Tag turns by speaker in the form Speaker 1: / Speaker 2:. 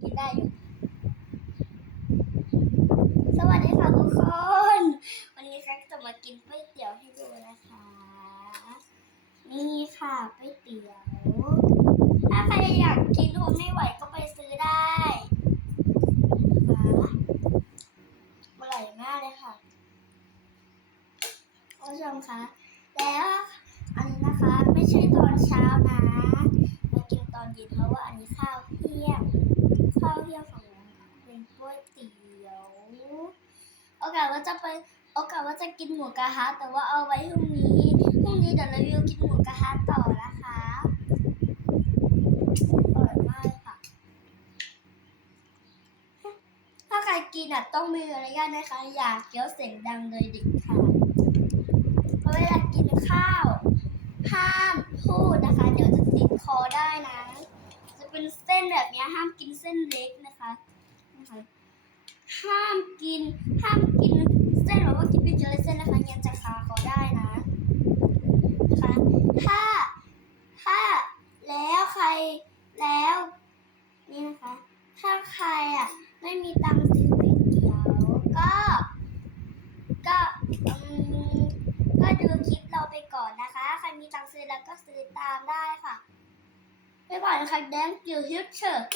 Speaker 1: กินได้อยู่ สวัสดีค่ะทุกคน วันนี้แซคจะมากินก๋วยเตี๋ยวให้ดูนะคะ นี่ค่ะก๋วยเตี๋ยว ถ้าใครอยากกินทนไม่ไหวก็ไปซื้อได้นะคะอร่อยมากเลยค่ะคุณผู้ชมคะ แล้วอันนี้นะคะไม่ใช่ตอนเช้านะมากินตอนเย็นเพราะว่าอันนี้ข้าวเที่ยง ข้าวเที่ยงของเราเป็นก๋วยเตี๋ยว โอกาสว่าจะไปโอกาสว่าจะกินหมูกระทะแต่ว่าเอาไว้พรุ่งนี้พรุ่งนี้เดี๋ยวเราวิวกินหมูกระทะต่อนะคะอร่อยมากค่ะ ถ้าใครกินอะต้องมีมารยาทนะคะอย่าเคี้ยวเสียงดังเลยเด็กค่ะเพราะเวลากินข้าวห้ามพูดนะคะ เดี๋ยวจะติดคอได้นะ จะเป็นเส้นแบบนี้ห้ามกินเส้นเล็กนะคะนะคะ ห้ามกิน ห้ามกินเส้นแบบว่ากินเป็นเจลเส้นนะคะงั้นจะคาคอได้นะนะคะถ้าถ้าแล้วใครแล้วนี่นะคะ ถ้าใครอะไม่มีตังค์ซื้อก๋วยเตี๋ยวก็ ก็ก็ดูคลิปเราไปก่อนนะคะ ใครมีตังค์ซื้อแล้วก็ซื้อตามได้ค่ะไม่ผ่านใครแดงจิ๋วฮิวเชอร์